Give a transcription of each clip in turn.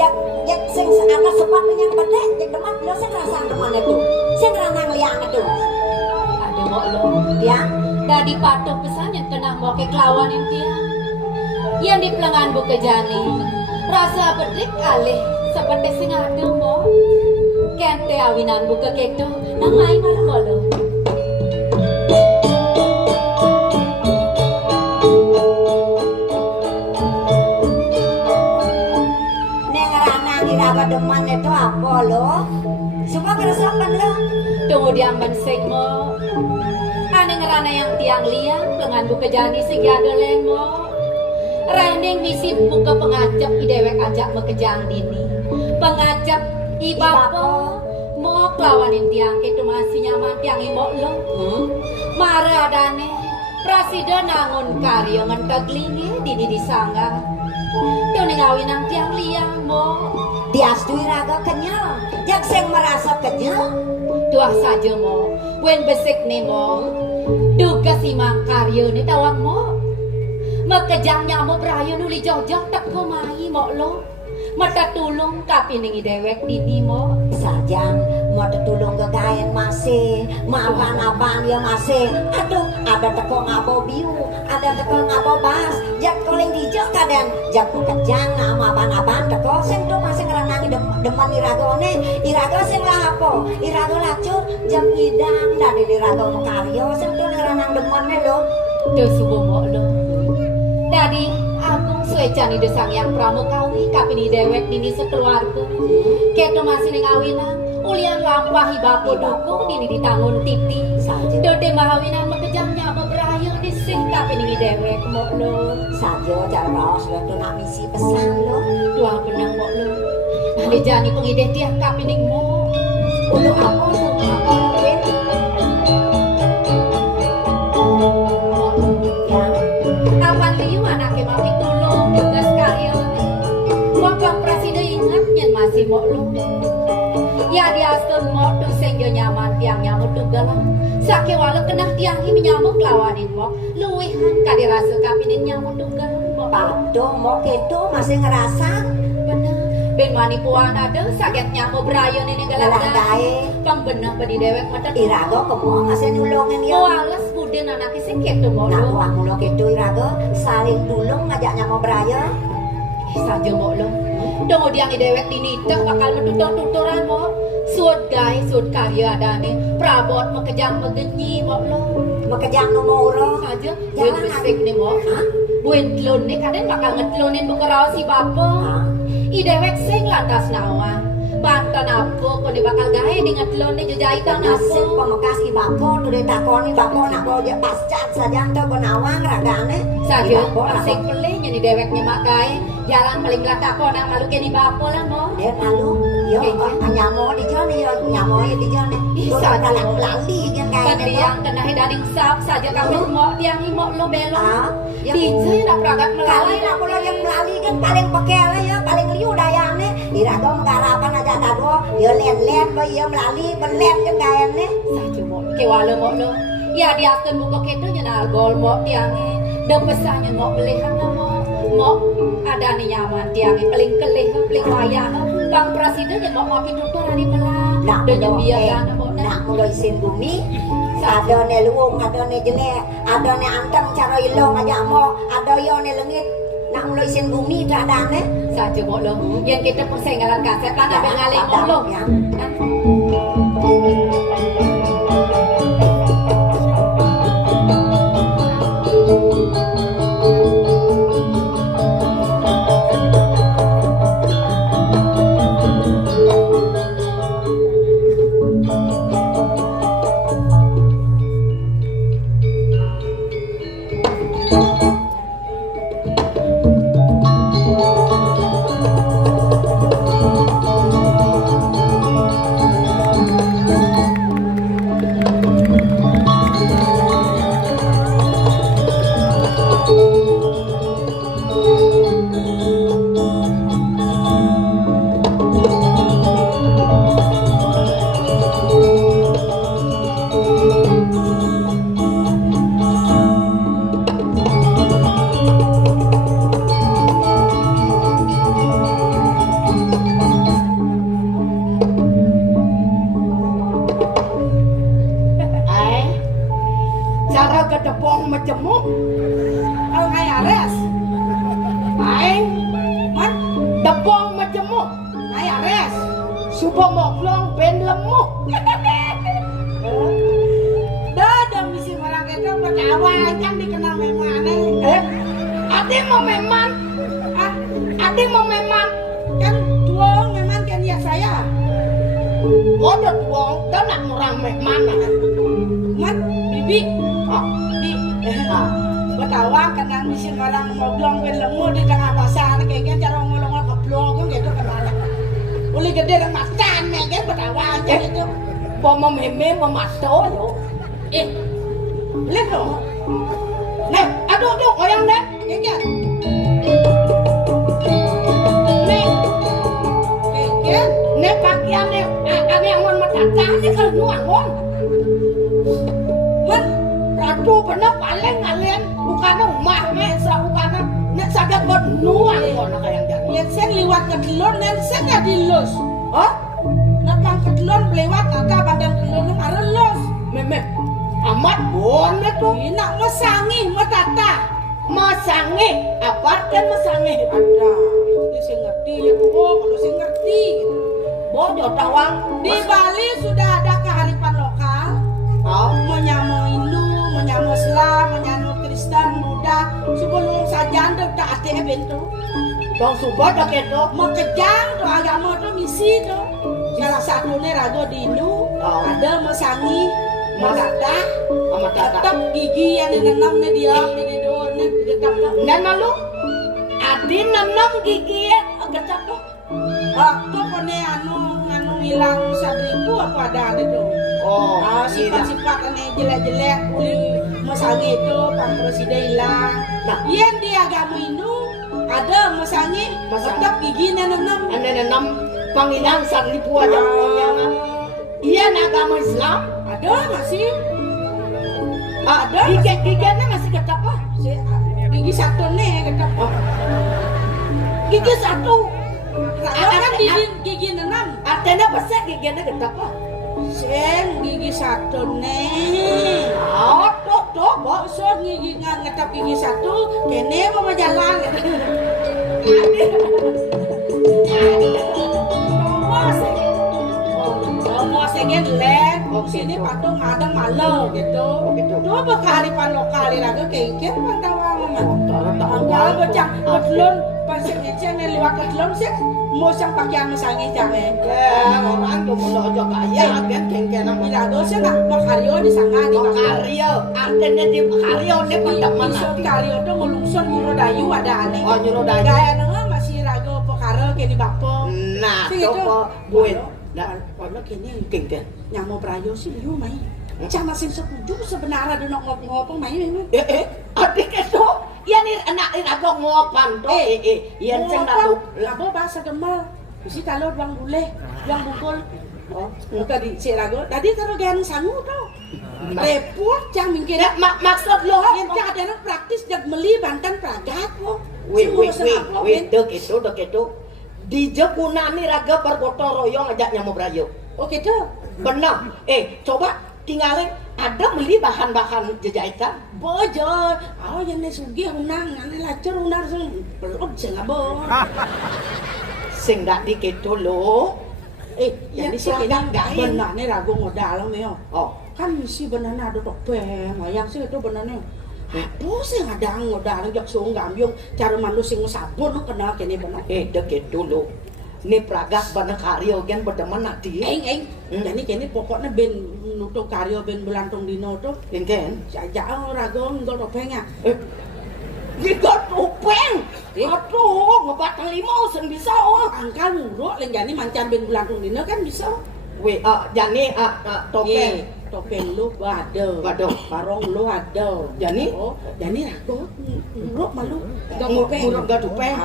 jak jak sing ana sepatu yang bedek jak demat lo sing rasang deman itu sing ranang liang itu Ada mau lo ya dari patuh pesan yang kena mau ke kelawan yang dia yang di pelengan buka jani rasa bedrik alih seperti sing ada mau kente awinan buka keto nang main malam mau lo neng ranang iraga deman itu apa lo semua keresapan lo tunggu diamban sing mo ane ngerana yang tiang liang pelengan buka jani sing ada leng mo rendeng misi buka pengajak idewek ajak mekejang dini pengajak ibapo mau kelawanin tiang itu masih nyaman tiang imok lo mara adane prasida nangun karyo ngan kaglingi dini disangga tuh ngawinang tiang liang mo diastui raga kenyal jak sing merasa kenyal tuah saja mo wen besik nih mo duga simak karyo nih tawang mo makejang nyamo berayo nuli jauh-jauh tak kumai mo lo mata tulung tapi ningi dewek dini mo sajang mau tetulung kegayen masih mapan-apan ya masih aduh ada teko ngabo biu ada teko ngabo bas jak koling hijau kadang jak kejang nama apan-apan teko sing tuh masih ngeranangi deman iragone irago sing lah apa irago lacur jak idang dari irago mekaryo sing tuh ngeranang demannya lo tuh subuh mo lo dari agung suecan ide sang yang pramukawi kapini dewek dini sekeluarga keto masih ning awinan ulian lampahi bapo dukung dini ditangun titi dode mahawinan mekejangnya berayo dising kapini dewek mo lo sajo cara raos lo tuh nak misi pesan lo dua benang mo lo nah jani pengide tiap kapini mo untuk apa tuh apa awan liu anake mau pitulung tugas karya Bapak Presiden ingat nyen masih mau lu ya diasun mau tuh sehingga nyaman tiang nyamuk tugal sakit walau kena tiang ini nyamuk lawanin mau luwihan kadi rasa kapinin nyamuk tugal paduh mau keto masih ngerasa bener ben manipuan ada sakit nyamuk berayon ini galak-galak pang bener bedi dewek mata irago kemo masih nulungin ya walas buden anaknya sing keto mau nah lu uang mulo keto irago saling tulung ngajaknya mau beraya saja mau lo dong diang dewek dinitah bakal metutur-tuturan mo suot guys suot karya adane prabot mekejang megenyi mo lo mekejang nomoro saja buen besik nih mo buen tlon nih kadang bakal ngetlonin bekerau si bapo idewek sing lantas nawa bantan apa kau bakal gahe di ngetlon nih jahitan nasib apa pemekas ibapo tuh ditakoni bapo nak bawa dia pascat saja tuh benawang ragane saja sing pelih nyeni deweknya makai jalan paling lata kau nak malu kini bapo lah mo dia malu yo nyamo di jone yo nyamo di jone Isa kalak lali kan kayak yang kena daring sap saja kamu mau tiang imok lo belok DJ nak peragat melalui kali nak pulau yang melalui kan paling pekele ya paling liu dayane irago menggarapan aja kado yo len-len bo yo melalui belet kan kayaknya saja mau kewala mau lo ya di atas buka keto nyana gol mau tiangnya dan pesannya mau belihan mau ada nih nyaman tiangnya paling kelih paling wayah bang presiden yang mau tutur hari melah dan yang biaya nak mulai isin bumi ada ne luung ada ne jene ada ne anteng cara ilong aja mau ada yo ne lengit nak mulai isin bumi tak ada ne saja mau lo yang kita persengalan kaset kan ada ngalih mau lo agak tebong majemuk. Kalau kayak ares. Aing man tebong majemuk. Kayak ares. Supo moklong ben lemuk. Dadang misi orang itu berkawa aja dikenal memang ade mau memang ade mau memang kan tuang memang kan ya saya oh ada tuang dan nak orang mana mat bibi bi berkawa kenal misi orang ngoblong ben lemu di tengah pasar kayaknya cara ngolong keblong gitu kemana boleh gede dan makan kan berkawa aja gitu mau meme mau maso yo lihat dong nih aduh goyang deh kayaknya nih pakaian nih kami yang mau matata nih kalau nuangon men ratu bener paling ngalian bukan rumah mesa bukan nek saged buat nuang ngono kayak jadi yang sen liwat ke telon dan sen nggak dilus napang ke telon lewat kata badan telon ngarelos meme amat bon itu nak mesangi matata masangi apa kan masangi ada ini saya ngerti ya kalau saya ngerti bojo tawang di Bali sudah ada kearifan lokal menyamu Hindu menyamu Islam menyamu Kristen Buddha sebelum saja anda tak ada bentuk dong subah dah gitu mengejang tuh agama tuh misi tuh salah satunya rago di Hindu ada masangi matata tetap gigi yang dinanamnya dia tetap dan malu adi nanam gigi agak cakep tuh kone anu hilang sadriku apa ada itu sifat-sifat aneh jelek-jelek uli masangi itu Pak Presiden hilang yang di agama Hindu ada masangi tetap gigi nanam panggilan sadriku aja iya agama Islam ada masih ada giginya masih ketap gigi satu nih ketap gigi satu kan gigi 6 artinya besar giginya ketap sen gigi satu nih tuh bosor gigi ngetap gigi satu kene mau jalan Sengen len, sini patung ngadang malu gitu. Coba kearifan lokal lagi kayak pantawang Kalau bocah ketelun pasir ngecen lewat ketelun sih mau sang pakaian misalnya jangan. Orang tuh mau aja kaya kan kengken nang milado sih nak makario di sana di makario. Artinya di makario ne pandaman nanti. Makario tuh ngelungsun Nyurodayu ada aneh. Oh Nyurodayu. Gaya nang masih rago pekara kayak di Bapong. Nah, coba buat dan kalau kini kengken yang mau prayo sih you mai cama sing setuju sebenarnya ada ngop-ngop mai memang adik itu ya nih anak ini agak ngopan tuh yang sing lalu bahasa gemal isi kalau bang bule bang bungkul tadi si rago tadi kalau gan sangu tuh repot cang mungkin maksud lo yang cang ada praktis jag meli bantan pragat kok wih dek itu di Jepunani raga pergotong royong ajaknya mau berayu. Oh gitu? Benar. Coba tinggalin ada beli bahan-bahan jajahitan. Bojo. Oh yang sugi hunang, ane lacur hunang sing belum sing abon. Sing dak diketo lo. Yang sih kena benar nih ragu modal nih oh. Kan misi benar ada topeng, yang sih itu benarnya. Aduh sih ngadang ngodang jak sung gambyong cara mandu sing sabun kenal kene bener deket dulu ini pragak bener karyo gen berteman nanti jadi kene pokoknya ben nutup karyo ben belantung dino tuh gen jauh rago ngol topengnya ngol topeng aduh ngebatang limau sen bisa angkal muruk lenjani mancan ben belantung dino kan bisa jani topeng topeng lu waduh barong lu waduh jani rago nguruk malu nguruk gak topeng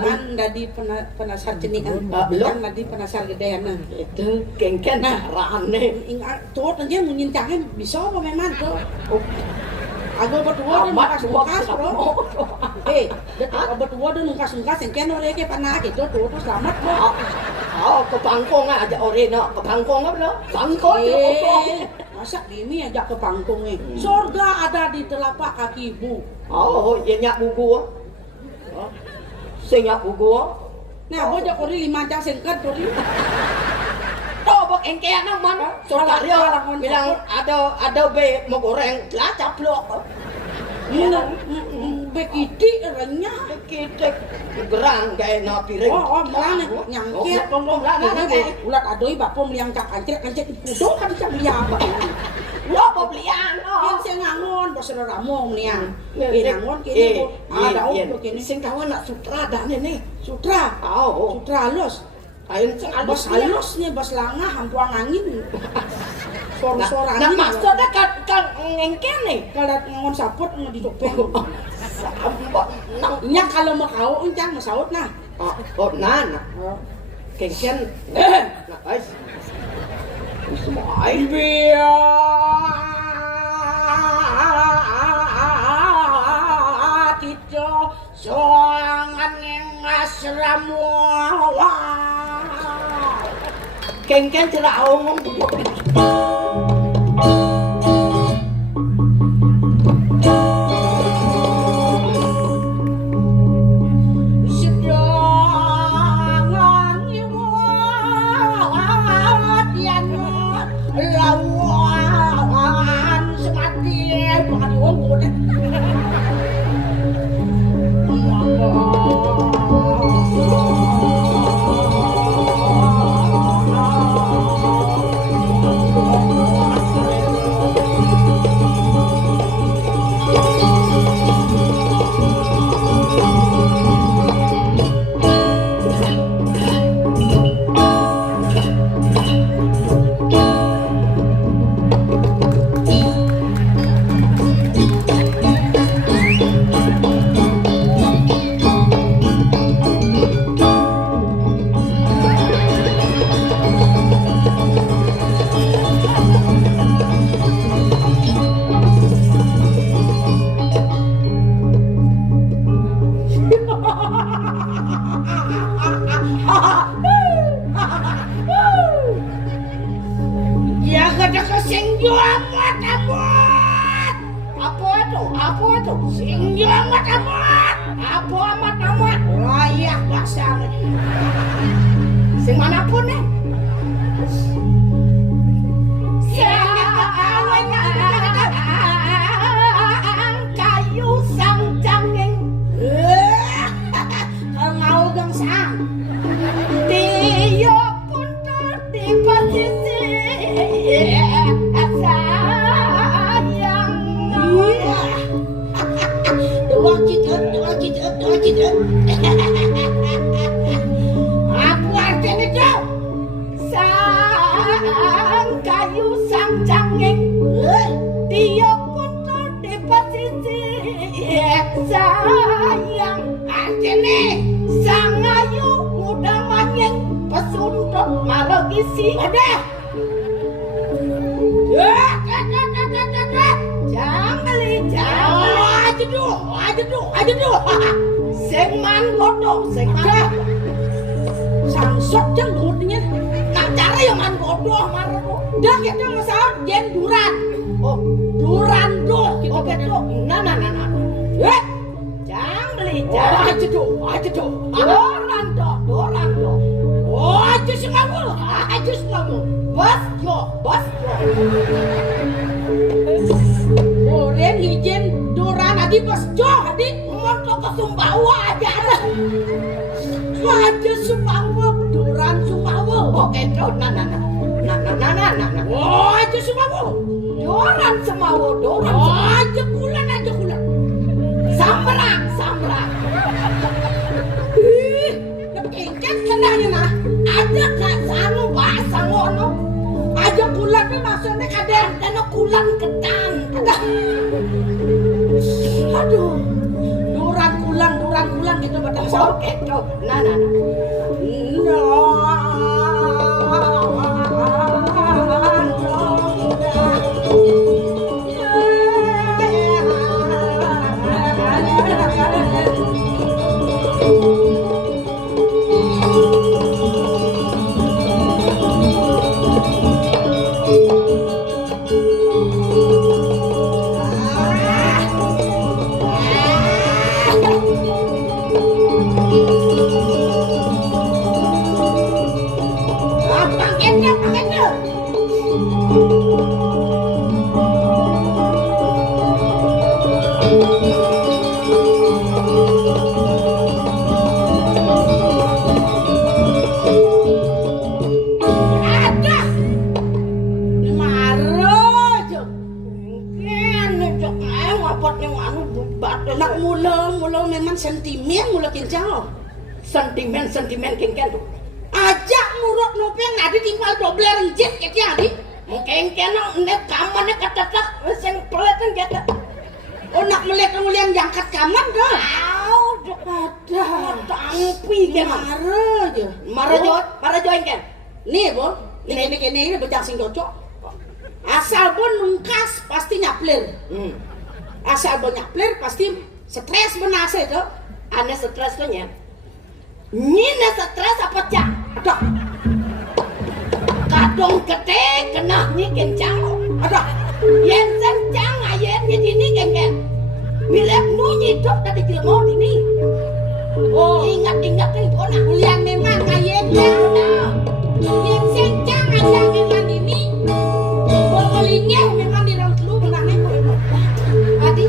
man tadi penasar ceningan kan tadi penasar gedean itu kengken rane tuh aja menyintangin bisa apa memang tuh aku berdua dan nungkas bro berdua dan nungkas yang kena oleh ke panah gitu tuh selamat bro ke Bangkong aja orena, ke Bangkong apa? Bangkong Masa Dimi ajak ke Bangkongnya? Surga ada di telapak kakimu. Oh, ya nyak buku. Sing nyak buku. Nah, aku ajak kori 5 jam singkat kori. Bok engke nang mana? Saudara bilang ada be mau goreng, lah caplok. Begitu renyah. Kita gerang gak enak piring. Oh, melana nyangkir. Ulat adoi bapak meliang cak kancet pudong kan cak liang apa ini. Apa belian? Yang saya ngangon, bos ramong meliang. Ngangon kini ada apa kini? Sing kawan nak sutra dah ni. Sutra. Oh, sutra halus. Ayo sing Bos halusnya bos langah hampuang angin. Suara nah maksudnya kan engke nih. Kalau ngangon saput di topeng. Nya kalau mau kau uncang masaut nah. Oh, nana. Kengken. Nah, guys. Semua Biar kita soangan yang asramu. Kengken tidak ngomong. Lawan semati bukan diomong deh. Ya kada kesingju amat amat. Apa itu? Singju amat amat. Apa amat amat? Layak basar. Sing manapun nih. Kayu sang cangeng Mau gang sang. Dia pun di posisi sayang. Dua kita. Apa artinya itu? Sang kayu sang cangeng dia pun di posisi sayang. Artinya Sang ayu muda manyeng pesundut marogisi. ada. Jangan Aja dulu. sing man godong sing man Sangsot jeng dudnya. nak cara yang man godong margo. Dah kita masalah jen duran. Oh, Duran doh kita oke betul. tuh. Nah. Jangan Aja dulu. Doran do. Oh, aja semua. Bos yo. Boleh ijen duran lagi pas joh adik. Mau ke Sumbawa aja ada. Aja Sumbawa duran Sumbawa. Oke tuh. Nah. Oh, aja Sumbawa. Doran semawo, doran. Oh, aja bulan. Samrak. Kengket kenanya nah. Ada kak sanu bahasa ngono. Aja bulan nih maksudnya kadang. Dan kulan ketan. Aduh. Duran kulan gitu batang sahur. Oke tuh. Nah. Nak mula memang sentimen mula kincang. Sentimen kengken tuh. Ajak murut nopeng ada tinggal double ringgit ketiak di. Mengkengken nek kaman nek ketetak sing peleten jata. Oh nak melek kemulian jangkat kaman dah. Ada tampi kan. Marah join kan. Nih bon, ini becak sing cocok. Asal bon nungkas pasti nyaplir. Asal bon nyaplir pasti stres benase tuh. Ane stres tuh nya. Nyine stres apa cak? Ada, Kadong gede kena ni kencang. ada. Yen sencang ayen ni dini kengken. Bilek nu hidup tadi jelmo dini. Oh, Ingat kan tuh nak. kuliah memang kayaknya. Yang sencang ada memang ini. Pokoknya memang di dalam telu benangnya kok. Adi,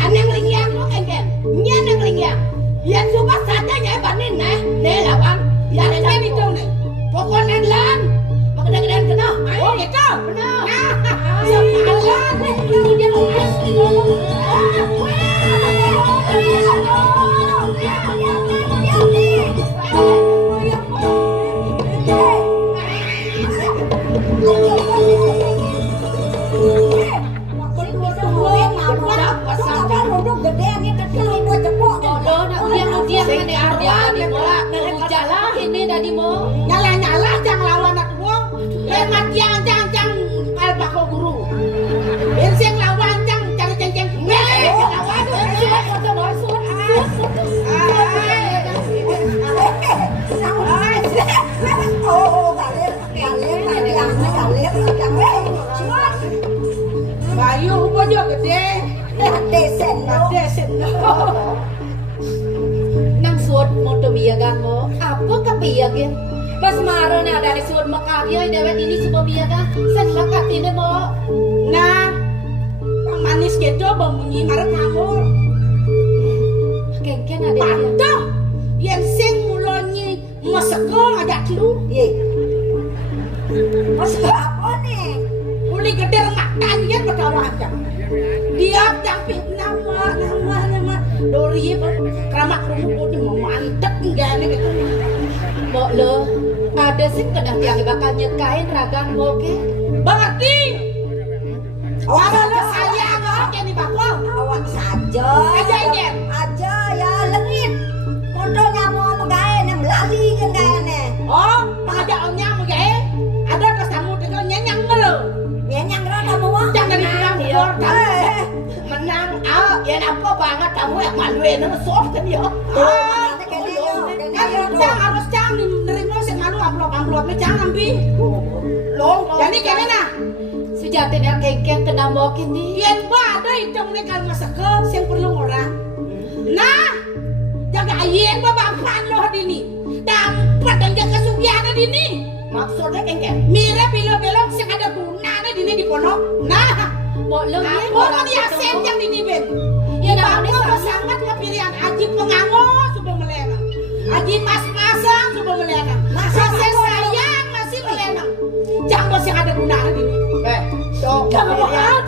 aneng lingyang lu kengken. Nya neng lingyang. Ya coba saja nya banin ne lawan. Biar Ada kan itu nih. pokoknya lan. Makanya kena. Oh itu. Benar. Sekalan. Dia Nyala jangan lawan aku mau. Lemat jangan alba ko guru. Benseng lawan jangan cari ceng-ceng. Lawan. Bayu bojo gede. Desen Nang suot moto biagan mo, apa kepiagin? Pas maro na dari suot makarya dewet ini semua biagan, sen bakat ini mo. Nah, Bang manis gitu berbunyi marah kamu. Kengken ada dia. Patuh, yang sing mulanya masako ngajak lu. Ye. Masuk apa nih? Uli gede remak tangan bertawa aja. Dia camping nama. Dori keramak rumah ini mau mantep enggak nih gitu. Mo lo, ada sih kedang yang bakal nyekain ragan mo ke? Berarti awal lo sayang oke nih bakal. Awak saja. Aja ingin. Aja ya lengit. Contohnya mau megaen yang melali kan gaene. Oh, pengajaknya mau gaya. Ada tas tamu dengan nyenyang lo. Nyenyang rada mau. Jangan dibilang keluar kamu. menang ya apa banget kamu yang maluin soft kan ya. Harus cang nerima sing malu amplop-amplopnya jangan ambil. Jadi kene nah. Sejatinya kengkeng kena mokin nih. Yen ada hitungnya kalau masake sing perlu orang. Nah, jaga yen bapak lo dini. Dapat dan jaga sugiana dini. Maksudnya kengkeng Mirip bilo-bilo sing ada gunanya dini di pondok. Nah, Mau lo yen apa dia sen yang dini ben. Ya Bapak namanya sangat kepilihan aji pengango sudah melena. Aji mas-masang sudah melena. Masa sayang masih melena. Jangan sing ada gunanya dini. so Jangan banget.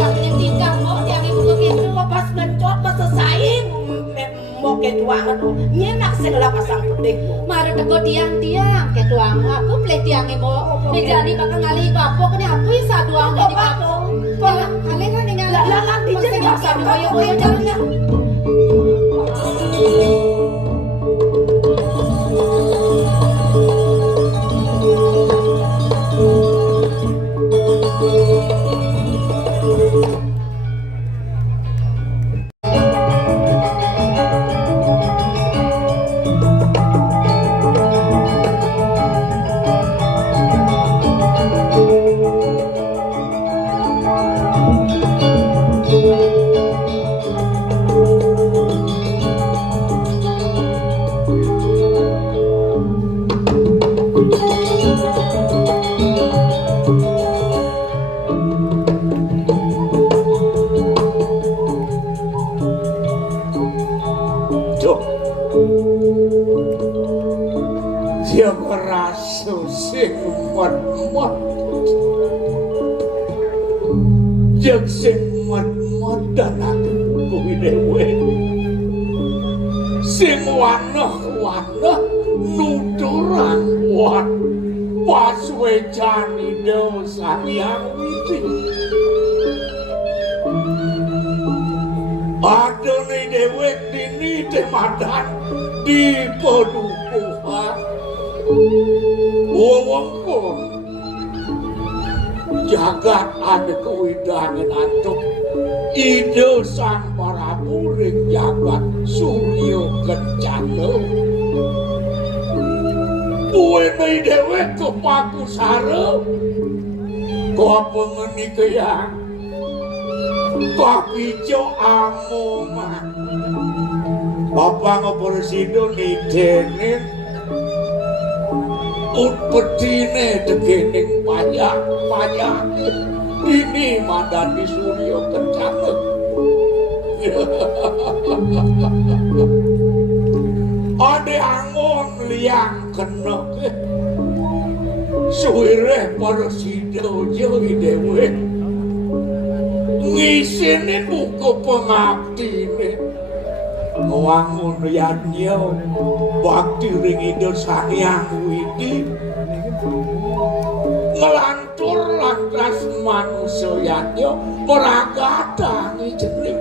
berarti yang tinggal mau yang ibu begitu. pas mencot pas selesai mau ketuangan nyenak segala pasang petik Mari teko tiang-tiang ke tuang aku play tiang mo. Ni jadi bakal ngali bapo kene aku ya saduang jadi bapo. Kali kan ningali. Lah di jadi masa boyo-boyo jalan. ngerasa sing mat-mat jeung sing mat-mat danakeun kuwi dewe sing waneh-waneh nuturang kuat paswejani dosa yang witi adone dewek dini temadan di pedukuhan wewengkon jagat ada kewidangan antuk ide sang Prabu ring jagat Surya Kencana buene dewek kepaku sare ko pengeni kaya kapijo amoma Bapak ngopresido nidene utpedine degening pajak ini Mandani Surya Kencana ade angon liang kena suwire Presido jeli dewe ngisini buku pengaktine wangun yanyo bakti ring Ida Sang Hyang Widi ngelantur lantas manusia yanyo meragadangi jening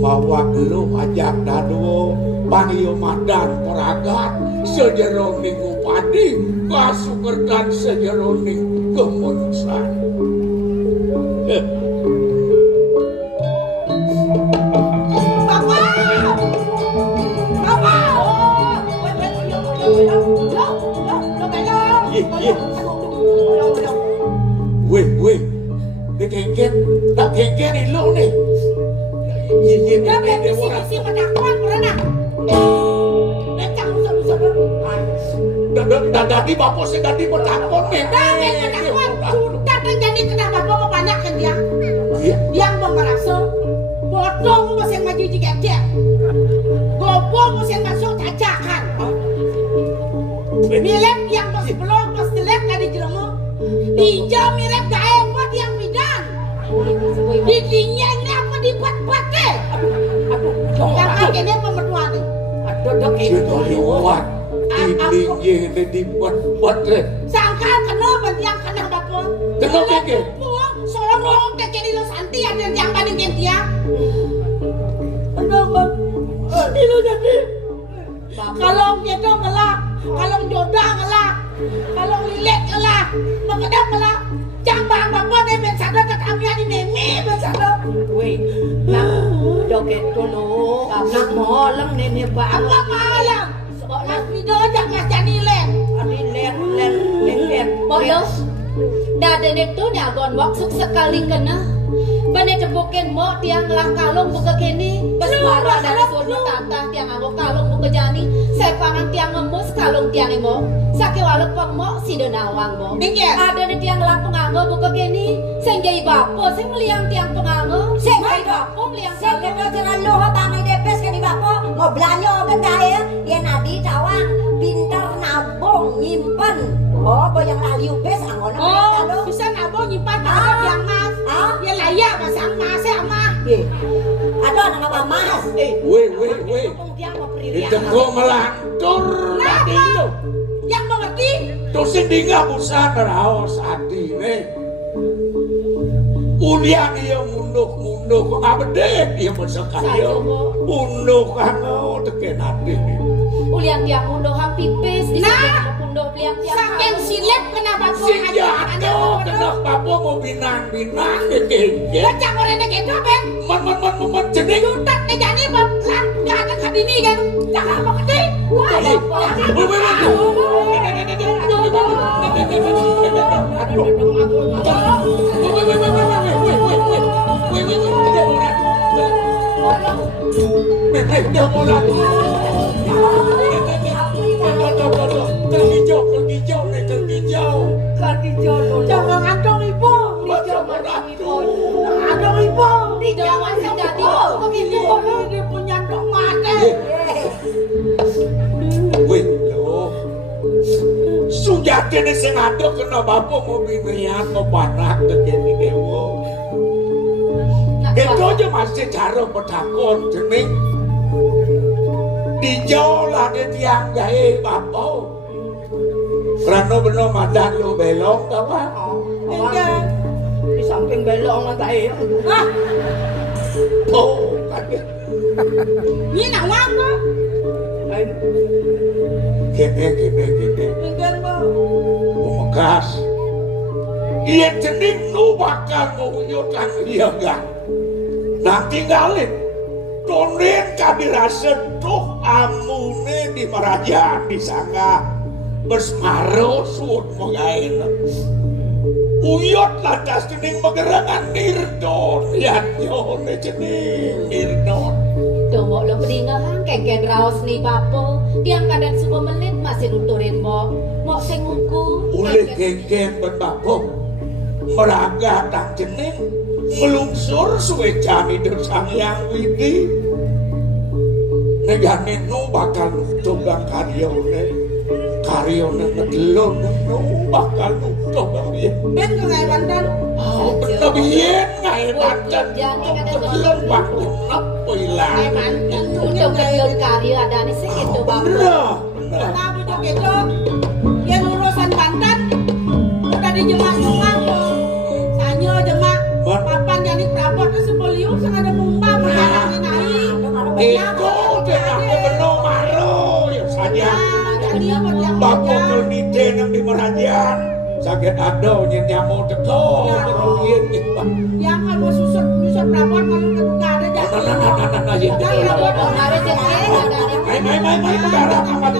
bahwa lu ajak dadu pangiyo madan peragat sejeroning upadi kasukertan sejeroning kemunusan Weh, dikengken, tak kengken ilu nih. Tapi misi penakwan pernah. Lecang bisa. Dadi bapak sih dadi penakwan nih. Tapi penakwan sudah terjadi kenapa bapak mau banyakkan dia? Yang mau merasa bodoh masih maju jika dia. Gopo masih masuk cacakan. Milep yang masih belum pasti lihat nggak dijelemu. Dijauh milep gaya buat yang bidan. Didinya ini apa dibuat-buat deh. Yang akhirnya pemertuan nih. Aduh, itu lewat. Didinya ini dibuat-buat deh. Sangka kenapa yang kena bapak? Kenapa ke? Sorong deh jadi lo santi ada yang bandingin dia. Kenapa? Itu jadi. Kalau gitu ngelak, kalau jodoh ngelak, kalau lilit ngelak, mengenang ngelak. Jambang bapak deh bersama tetangga di memi bersama. Wih, nak joget dulu, nak malam nenek pak. Apa malam? Mas video jangan jadi len. Len. Bolos, daden itu nyagon waksuk sekali kena. Bane tebukin mo tiang lah kalung buka kini. Besmara dari sunu tata tiang anggo kalung buka jani. Sepangan tiang ngemus kalung tiang emo. Sake waluk pang mo si donawang mo. Minggir. Ada nih tiang lah penganggo buka kini. Senjai bapo, sing meliang tiang penganggo. Senjai bapo meliang Sing kena jangan luho tanah depes kan di bapo mau belanja gendaya ya nadi tawang pinter nabung nyimpen boyang lali upes angon Oh, bisa nabung nyimpan kalau yang mas. Ya layak pasang mas ya mah. aduh anak apa mas Weh. Itu kok melantur tadi lo. Yang mengerti? Dosen tinggal busan raos hati nih. Ulian yang munduh kok abede dia mesakayo. Munduh kanggo teken hati. Uliang tiang munduh hang pipis di Nah. munduh tiang Saking silip kenapa kau Si jatuh kena papa mau binang-binang dikengke. Bocah korene gitu ben. Man jening. Jutat nih jadi banglan. Gak ada kadini kan. Jangan mengerti. Jangan kantong ibu. Kantong ibu. Jangan sing dadi begitu. Dia punya dong mati. Wih lho. Sujatene sing adoh kena bapak mau bimian mau panah kekene dewa. Itu aja masih cara pedakon jening. Dijolane tiang gawe bapak. Rano beno madan lo belong ta Pak? Enggak. Di samping belok nang tae. Ah, Oh, kaget. ini nak wang kok. Gede. Enggak kok. Pemegas. Iya jening nu bakal nguyutan iya enggak. Nah tinggalin. Tonen kadirasa tuh amune di Marajan di Sangga. Bersmaro suut mengain. Uyot lantas jening megerangan nirdon. Lihat nyone jening nirdon. Tunggu lo pedingahan kengken raos nih bapo. Tiang kadang 10 menit masih nuturin mo. Mo sing nguku. Oleh geng-geng berbapok meraga tak jening melungsur suwe jani dan sang yang widi negane nu bakal nutogang karyone ngedelon nu bakal nutogang dia Ben ke kayak Banten. bener bien ngai mantan ngedelon bakal apa ilang Kayak Banten. Untuk kejun karya ada nih sih gitu bapo. bener Kenapa tuh gitu? Yang urusan Banten. Tadi jemaah kok. Sanyo jemaah. Papan jadi prapot ke sebeliau sang ada mumba mengalami naik. itu dengan bener maro ya saja Jadi apa yang bapak kelnite yang di Merajan sakit ada nyamu teko merungin yang kalau susut prapot kalau keduka ada jadi. iya Ada jengkel ada. mai negara amat